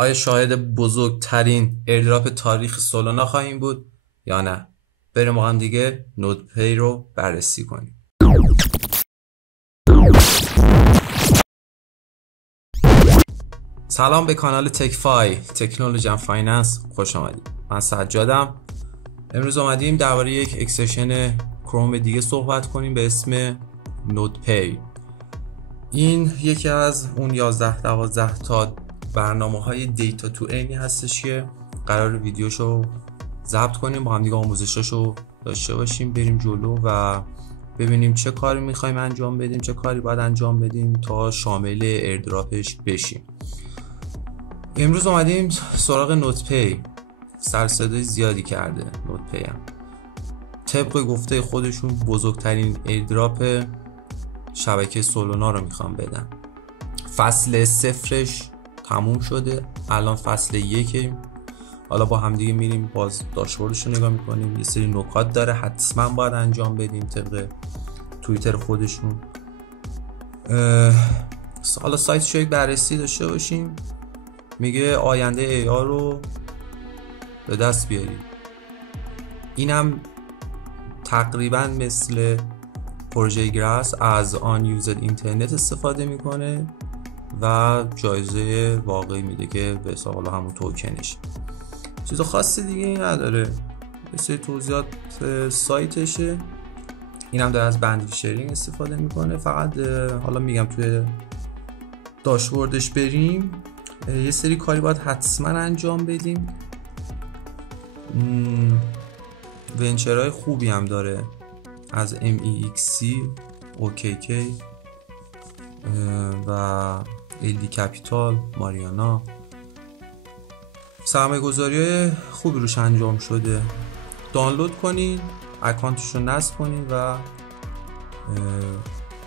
آیا شاهد بزرگترین ایردراپ تاریخ سولانا خواهیم بود یا نه؟ بریم با هم دیگه نودپی رو بررسی کنیم. سلام به کانال تکفای تکنولوژی اند فایننس، خوش آمدید. من سجادم. امروز اومدیم درباره یک اکستنشن کروم دیگه صحبت کنیم به اسم نودپی. این یکی از اون 11-12 تا برنامه‌های دیتا تو اینی هستش که قرار ویدیوشو ضبط کنیم، با هم دیگه آموزشاشو داشته باشیم، بریم جلو و ببینیم چه کاری می‌خوایم انجام بدیم، چه کاری باید انجام بدیم تا شامل ایردراپش بشیم. امروز اومدیم سراغ نودپی. سر صدای زیادی کرده نودپی هم. طبق گفته خودشون بزرگترین ایردراپ شبکه سولانا رو میخوام بدن. فصل 0 تموم شده، الان فصل 1. حالا با هم دیگه میریم باز داشبوردش رو نگاه میکنیم. یه سری نکات داره حتما باید انجام بدیم طبق توییتر خودشون. حالا سایتش رو یک بررسی داشته باشیم. میگه آینده ای آر رو به دست بیاریم. اینم تقریبا مثل پروژه گراس از آن یوزد اینترنت استفاده میکنه و جایزه واقعی میده که به حساب حالا همون توکنش. چیز خاصی دیگه این نداره. مثل توضیحات سایتشه. اینم داره از بند شیرینگ استفاده میکنه. فقط حالا میگم توی داشبوردش بریم، یه سری کاری باید حتما انجام بدیم. ونچرهای خوبی هم داره از MEXC، OKK و LD کپیتال، ماریانا. سرمایه گذاری خوبی روش انجام شده. دانلود کنین، اکانتش رو نصب کنین و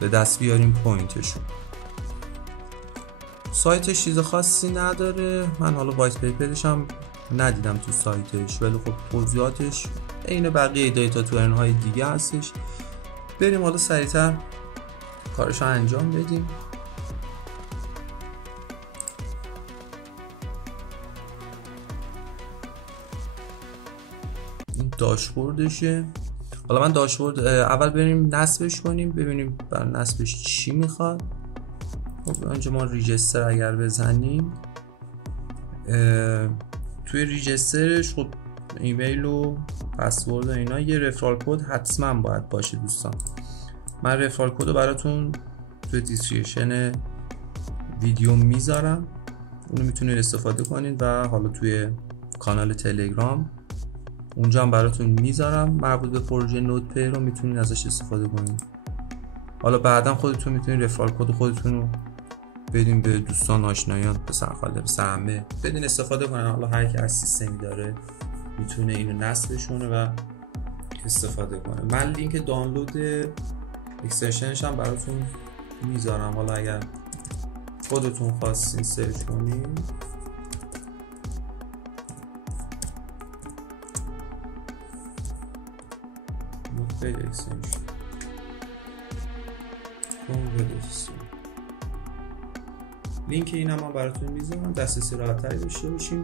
به دست بیارین پوینتشون. سایتش چیز خاصی نداره. من حالا وایت پیپرش هم ندیدم تو سایتش، ولی خب توضیحاتش عین بقیه دیتا تو های دیگه هستش. بریم حالا سریعتر کارش رو انجام بدیم. این داشبوردشه. حالا من داشبورد اول بریم نصبش کنیم، ببینیم برای نصبش چی میخواد. خب اینجا ما ریجستر اگر بزنیم، توی ریجسترش خب ایمیل و پسورد و اینا، یه رفرال کد حتما باید باشه دوستان. من رفرال کد رو براتون توی دیسکریپشن ویدیو میذارم، اونو میتونید استفاده کنید و حالا توی کانال تلگرام اونجا هم براتون میذارم مربوط به پروژه نودپی رو، میتونید ازش استفاده کنید. حالا بعدا خودتون میتونید رفرال کد خودتون رو بدین به دوستان، آشنایان، به سرخاله، به همه بدین استفاده کنن. حالا هر کی از سیستمی داره میتونه اینو نصبش کنه و استفاده کنه. من لینک دانلود اکستنشنش هم براتون میذارم، حالا اگر خودتون خواستین سرچ کنین. نودپی اکستنشن لینک این هم براتون میذارم، دسترسی راحت‌تری داشته باشیم.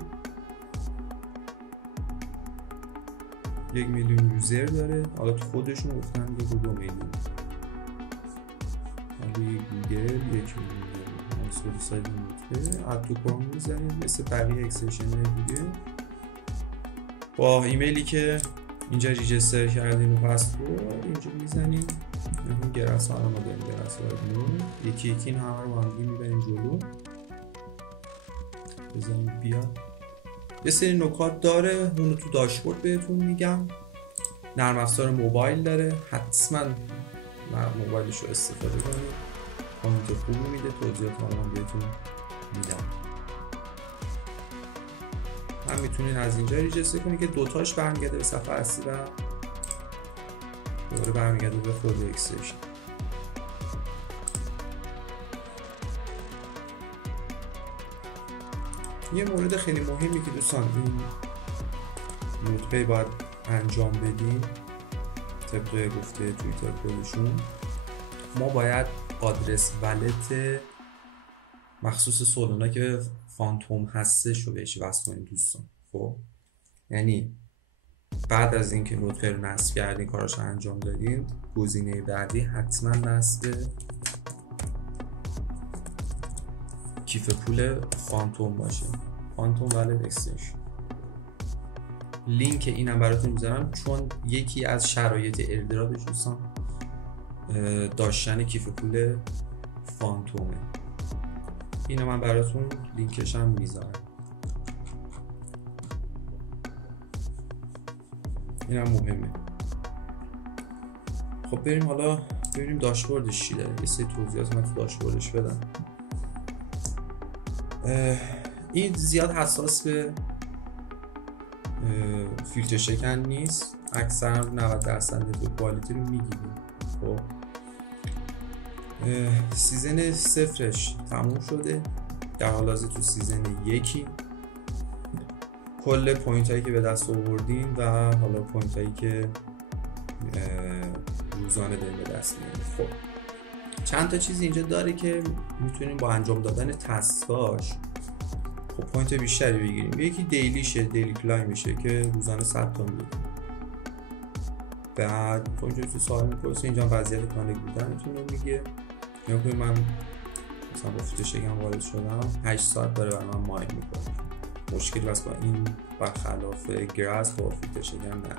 1 میلیون یوزر داره. حالا تو خودشون گفتن 1.2 میلیون. حالا گوگل 1 میلیون داره. منصور سایت نودپی اد تو کروم میذاریم مثل بقیه اکستنشن دیگه. با ایمیلی که اینجا ریجستر کردیم و پسورد اینجا میزنیم. این گراس ها رو ما داریم، گراس ها یکی یکی این همه رو با هم میبریم جلو. بزنیم بیاد. یه سری نکات داره، اونو تو داشبورد بهتون میگم. نرم افزار موبایل داره، حتما موبایلش رو استفاده کنید. کامنت خوبی میده، توضیحات هم بهتون میدم. هم میتونید از اینجا ریجستر کنید که دوتاش برمیگرده به صفحه اصلی و دوباره برمیگرده به خود اکستنشن. یه مورد خیلی مهمی که دوستان این نودپی باید انجام بدیم طبق گفته توییتر خودشون، ما باید آدرس ولت مخصوص سولانا که فانتوم هستش رو بهش وصل کنید دوستان. خب یعنی بعد از اینکه نطفه رو نصب کردین، کاراشو انجام دادین، گزینه بعدی حتما نصب کیف پول فانتوم باشه، فانتوم والت اکستنشن. لینک اینم براتون میذارم چون یکی از شرایط ایردراپش دوستان داشتن کیف پول فانتومه. اینو من براتون لینکش هم میذارم، اینم مهمه. خب بریم حالا ببینیم داشبوردش چی داره. یه سری توضیحات من تو داشبوردش بدم. این زیاد حساس به فیلتر شکن نیست، اکثر 90% نتورک کوالیتی رو میگیریم. خب سیزن صفرش تموم شده، در حال حاضر تو سیزن یکی کل پوینت هایی که به دست آوردین و حالا پوینت هایی که روزانه داریم به دست میاریم. خب چند تا چیز اینجا داره که میتونیم با انجام دادن تسکاش خب پوینت بیشتری بگیریم. یکی دیلیشه، دیلی کلای میشه که روزانه 100 تا میگیریم. بعد پوینت تو سوال میپرسه اینجا وضعیت کانک بودنتون رو میگه. یا که من مثلا با فیلتر شکن وارد شدم 8 ساعت داره برای من ماین میکنه، مشکلی بس با این برخلاف گراس با فیلتر شکن نداره.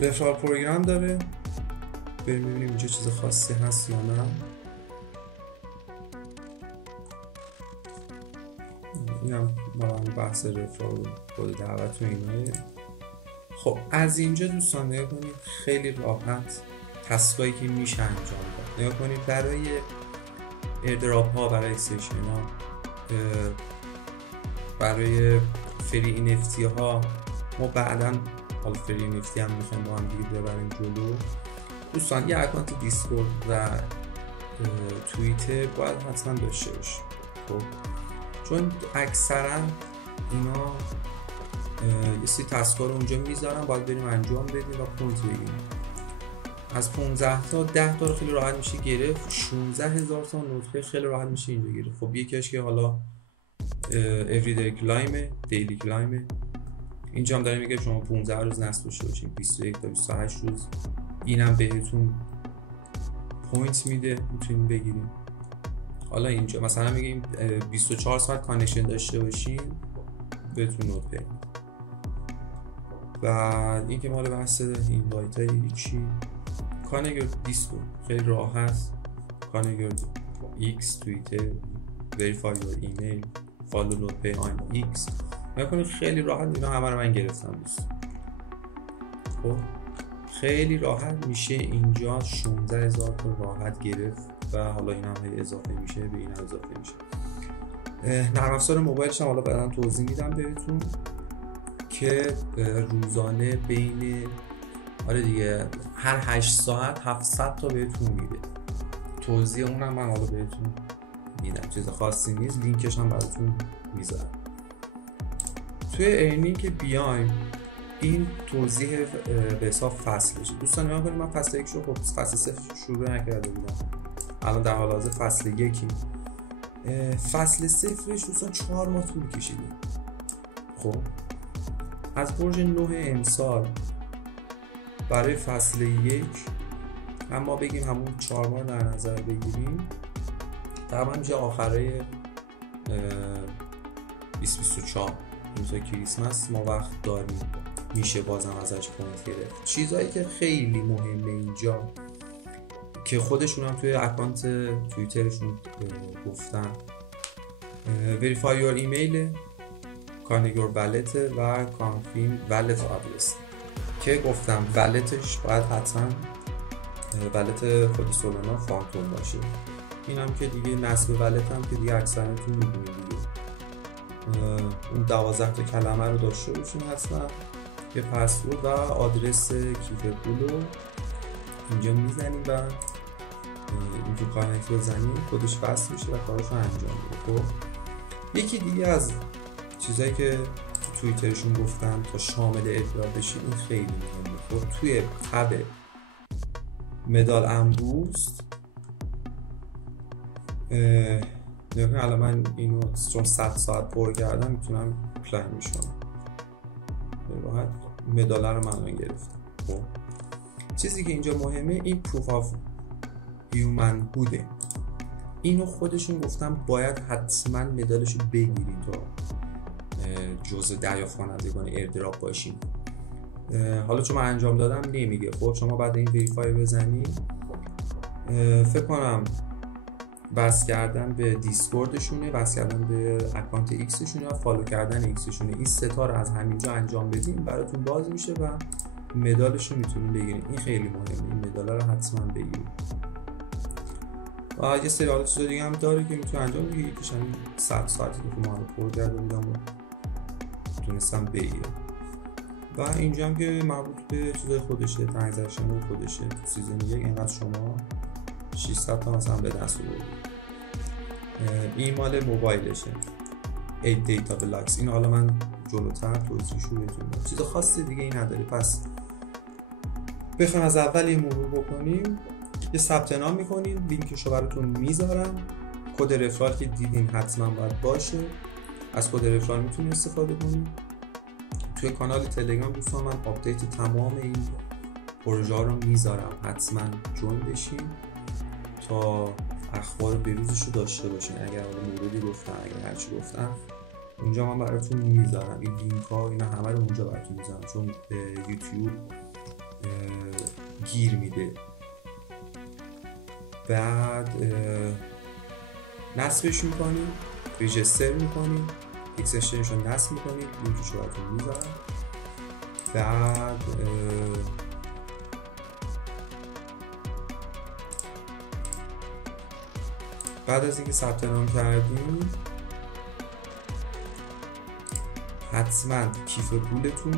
رفرال پروگرام داره، بریم ببینیم اینجا چیز خاصی هست یا نه. اینم بحث رفرال کد دعوت و اینایه. خب از اینجا دوستان نگاه کنید خیلی راحت تسکایی که میشه انجام داد. نگاه کنید برای ایردراپ ها، برای اکسشن ها، برای فری NFT ها، ما بعدا حالا فری NFT هم میخوایم با هم دیگه ببریم جلو. دوستان یه اکانت دیسکورد و توییتر باید حتما داشته باشیم. خب چون اکثرا اینا یه سری تسکا رو اونجا میذارن، باید بریم انجام بدیم و پوینت بگیریم. از 15 تا 10 تا رو خیلی راحت میشه گرفت، 16,000 تا نطفه خیلی راحت میشه اینجا گرفت. خب یکیش که حالا everyday کلایمه، دیلی کلایمه. اینجا هم داره میگه شما 15 روز نصب داشته باشین، 21 تا 28 روز. اینم بهتون پوینت میده، میتونین بگیریم. حالا اینجا مثلا میگیم 24 ساعت کانکشن داشته باشین بهتون نوت بگیریم. و این که مال بحث اینوایت های چی، کانگر دیسکو خیلی راحت، کانگر ایکس توییتر، وریفای یور ایمیل، فالو نوت پی آن ایکس. نکنید خیلی راحت اینا همه رو من گرفتم دوست. خب خیلی راحت میشه اینجا 16,000 تا راحت گرفت و حالا این هم اضافه میشه، به این هم اضافه میشه. نرم افزار موبایلش هم حالا بعدا توضیح میدم بهتون که روزانه بین آره دیگه هر 8 ساعت 700 تا بهتون میده. توضیح اونم من حالا بهتون میدم، چیز خاصی نیست، لینکش هم براتون میذارم. توی ارنینگ که بیایم این توضیح به حساب فصلشه. دوستان نگاه کنید من فصل 1 رو خب فصل 0 شروع نکرده بودم، الان در حال حاضر فصل 1. فصل 0ش دوستان 4 ماه طول کشیده. خب از برج 9 امسال برای فصل 1 اما بگیم همون 4 ماه در نظر بگیریم، تقریبا میشه آخرای 2024 روز کریسمس ما وقت داریم، میشه بازم ازش پوینت گرفت. چیزایی که خیلی مهمه اینجا که خودشون هم توی اکانت توییترشون گفتن، وریفای یور ایمیل، کانگور والت و کانفیم والت آدرس که گفتم والتش باید حتما والت خود سولانا فانتوم باشه. این هم که دیگه نصب والت هم که دیگه اکثرتون میدونید دیگه، اون 12 تا کلمه رو داشته باشین حتما، یه پسورد و آدرس کیف پول رو اینجا میزنیم و این تو کانکت بزنیم خودش وصل میشه و کارش رو انجام میده. خب یکی دیگه از چیزایی که توییترشون گفتن تا شامل ادرار بشین این خیلی مهمه. خب توی تب مدال انبوست یعنی الان من اینو چون 100 ساعت پر کردم میتونم کلایم میشم راحت مدال رو من گرفتم. خب چیزی که اینجا مهمه این پروف آف هیومن هوده. اینو خودشون گفتم باید حتما مدالشو بگیرید تا جزء دریافت کنندگان ایردراپ باشین. حالا چون من انجام دادم نمیگه. خب شما بعد این وریفای بزنید، فکر کنم بس کردن به دیسکوردشونه، بس کردن به اکانت ایکسشونه و فالو کردن ایکسشونه. این سه تا رو از همینجا انجام بدین براتون باز میشه و مدالش رو میتونین بگیرین. این خیلی مهمه، این مدال رو حتما بگیرید. و یه سری حالا چیزا دیگه هم داره که میتونین انجام بدید. یکیش همین 100 ساعتی که ما رو پر کرده بودم و تونستم بگیرم. و اینجا هم که مربوط به چیزای خودشه، ترانزکشن خودشه. تو سیزن 1 اینقدر شما 600 تا مثلا به دست آوردید. این مال موبایلشه، 8 دیتا بلاکس. این حالا من جلوتر توضیحشو بهتون میدم. چیز خاصی دیگه ای نداره. پس بخوایم از اول این مرور بکنیم، یه ثبت نام میکنین، لینکشو براتون میذارم. کد رفرال که دیدین حتما باید باشه، از کد رفرال میتونید استفاده کنید. توی کانال تلگرام دوستان من آپدیت تمام این پروژه ها رو میذارم، حتما جوین بشین تا اخبار بروزش رو داشته باشین. اگر موردی گفتم، اگر هرچی گفتم اونجا من براتون میذارم. این لینک ها اینا همه رو اونجا براتون میذارم، چون یوتیوب گیر میده. بعد نصبش میکنید، ریجستر میکنید، اکستنشنش رو نصب میکنید، لینکش رو براتون میذارم. بعد از اینکه ثبت نام کردیم حتما کیف پولتون،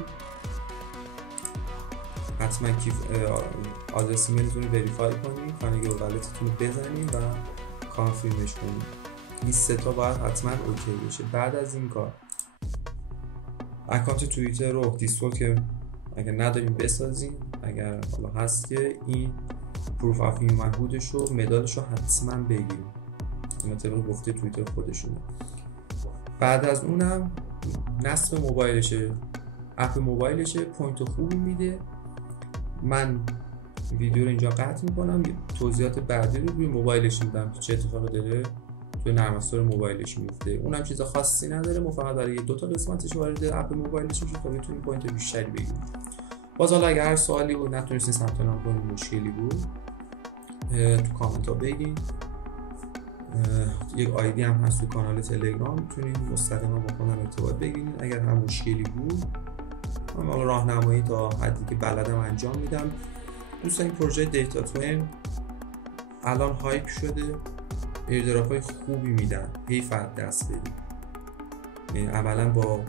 حتما کیف آدرس ایمیلتون رو وریفای کنید، کانگی والتتون رو بزنید و کانفرمش کنید. این سه تا باید حتما اوکی بشه. بعد از این کار اکانت توییتر رو دیسکورد که اگر نداریم بسازیم، اگر حالا هست که این پروف آف هیومن هودش رو مدالش رو حتما بگیریم. این طبق گفته توییتر خودشونه. بعد از اونم نصب موبایلشه، اپ موبایلشه، پوینت خوبی میده. من ویدیو رو اینجا قطع میکنم، توضیحات بعدی رو روی موبایلش میدم که چه اتفاقی داره توی نرم افزار موبایلش میفته. اونم چیز خاصی نداره، ما فقط برای 2 تا قسمتش وارد اپ موبایلش میشه تا بتونیم پوینت بیشتری بگیریم. باز حالا اگر هر سوالی بود نتونستین ثبت نام کنید، مشکلی بود، تو کامنت ها بگین. یک آیدی هم هست تو کانال تلگرام، میتونید مستقیما با خودم ارتباط بگیرید اگر هر مشکلی بود. من راهنمایی تا حدی که بلدم انجام میدم. دوستان این پروژه دیتا توین الان هایپ شده، ایردراپ های خوبی میدن، حیف از دست بدید. یعنی عملا با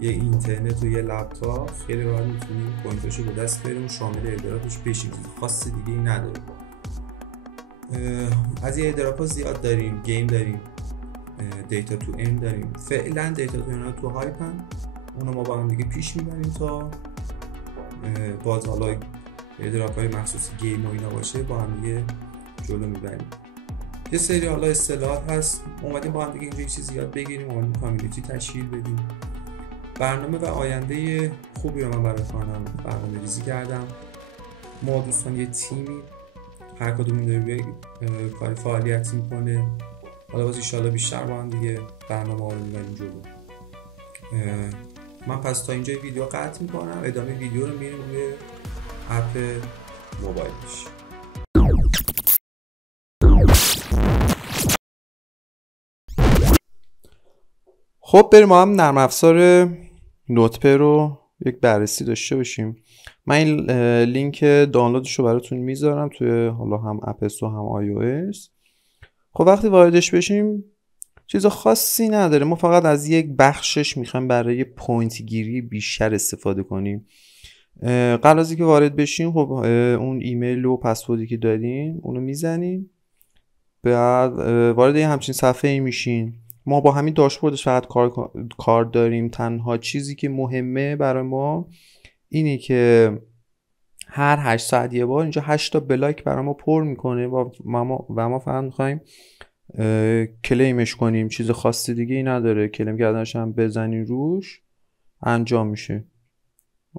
یه اینترنت و یه لپتاپ خیلی راحت میتونید پوینتاشو به دست بیارید و شامل ایردراپش بشید. خاص دیگه ای نداره. از این ایردراپ ها زیاد داریم، گیم داریم، دیتا تو این داریم. فعلا دیتا تو اینا تو هایپن، اونو ما با هم دیگه پیش میبریم تا باز حالا ایردراپ های مخصوص گیم و اینا باشه با هم دیگه جلو میبریم. یه سری حالا اصطلاحات هست، اومدیم با هم دیگه اینجا یه چیزی یاد بگیریم، اومدیم کامیونیتی تشکیل بدیم. برنامه و آینده خوبی رو من برای خانم برنامه ریزی کردم. ما دوستان یه تیمی، هر کدومون داره یه کاری فعالیتی میکنه. حالا باز انشالله بیشتر با هم دیگه برنامه ها رو میبریم جلو. من پس تا اینجا ویدیو قطع میکنم، ادامه ویدیو رو میریم روی اپ موبایلش. خب بریم ما هم نرم افزار نوتپد رو یک بررسی داشته باشیم. من این لینک دانلودش رو براتون میذارم توی حالا هم اپس و هم آی او اس. خب وقتی واردش بشیم چیز خاصی نداره، ما فقط از یک بخشش میخوایم برای پوینت گیری بیشتر استفاده کنیم. قبل از اینکه وارد بشیم خب اون ایمیل و پسوردی که دادین اونو میزنین، بعد وارد یه همچین صفحه ای میشین. ما با همین داشبوردش فقط کار داریم. تنها چیزی که مهمه برای ما اینه که هر 8 ساعت یه بار اینجا 8 تا بلاک برای ما پر میکنه و ما فقط میخوایم کلیمش کنیم، چیز خاصی دیگه ای نداره. کلیم کردنش هم بزنی روش انجام میشه.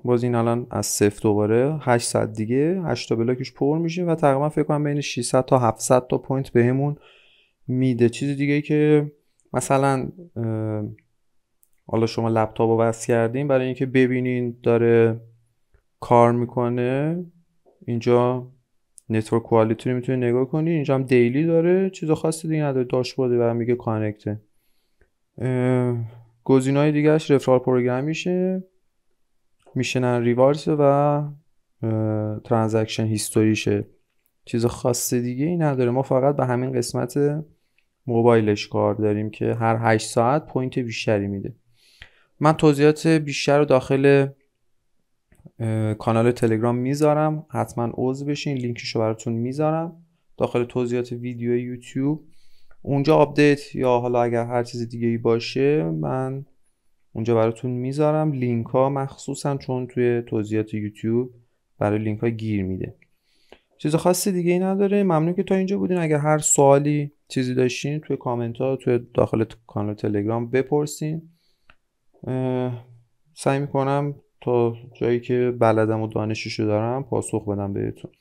باز این الان از صفر دوباره 800 دیگه 8 تا بلاکش پر میشه و تقریبا فکر کنم بین 600 تا 700 تا پوینت بهمون میده. چیز دیگه ای که مثلا حالا شما لپتاپ رو وصل کردین برای اینکه ببینین داره کار میکنه، اینجا نتورک کوالیتی رو میتونی نگاه کنی. اینجا هم دیلی داره، چیز خاصی دیگه نداره. داشبوردی برام میگه کانکته. گزینه‌های دیگه‌اش رفرال پروگرامیشه، میشن ریواردز و ترانزکشن هیستوریشه. چیز خاص دیگه ای نداره. ما فقط به همین قسمت موبایلش کار داریم که هر 8 ساعت پوینت بیشتری میده. من توضیحات بیشتر رو داخل کانال تلگرام میذارم، حتما عضو بشین، لینکشو براتون میذارم داخل توضیحات ویدیو یوتیوب. اونجا آپدیت یا حالا اگر هر چیز دیگه ای باشه من اونجا براتون میذارم. لینک ها مخصوصا چون توی توضیحات یوتیوب برای لینک ها گیر میده. چیز خاصی دیگه ای نداره. ممنون که تا اینجا بودین. اگر هر سوالی چیزی داشتین توی کامنت ها توی داخل کانال تلگرام بپرسین. سعی میکنم تا جایی که بلدم و دانششو دارم پاسخ بدم بهتون.